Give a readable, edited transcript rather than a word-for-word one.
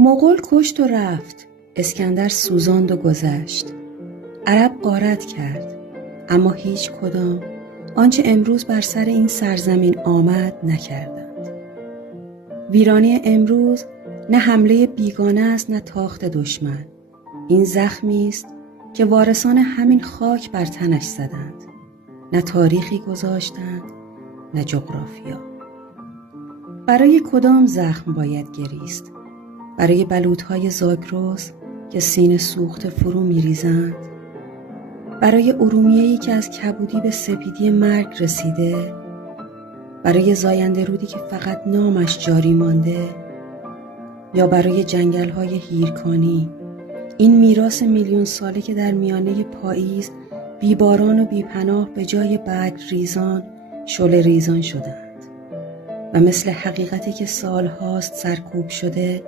مغول کشت و رفت، اسکندر سوزاند و گذشت، عرب غارت کرد، اما هیچ کدام آنچه امروز بر سر این سرزمین آمد نکردند. ویرانی امروز نه حمله بیگانه است نه تاخت دشمن. این زخمی است که وارثان همین خاک بر تنش زدند، نه تاریخی گذاشتند نه جغرافیا. برای کدام زخم باید گریست؟ برای بلوطهای زاگرس که سینه سوخته فرو میریزند؟ برای ارومیه‌ای که از کبودی به سپیدی مرگ رسیده؟ برای زاینده رودی که فقط نامش جاری مانده؟ یا برای جنگل‌های هیرکانی، این میراث میلیون ساله که در میانه پاییز بیباران و بیپناه به جای برگ ریزان شعله ریزان شدند و مثل حقیقتی که سالهاست سرکوب شده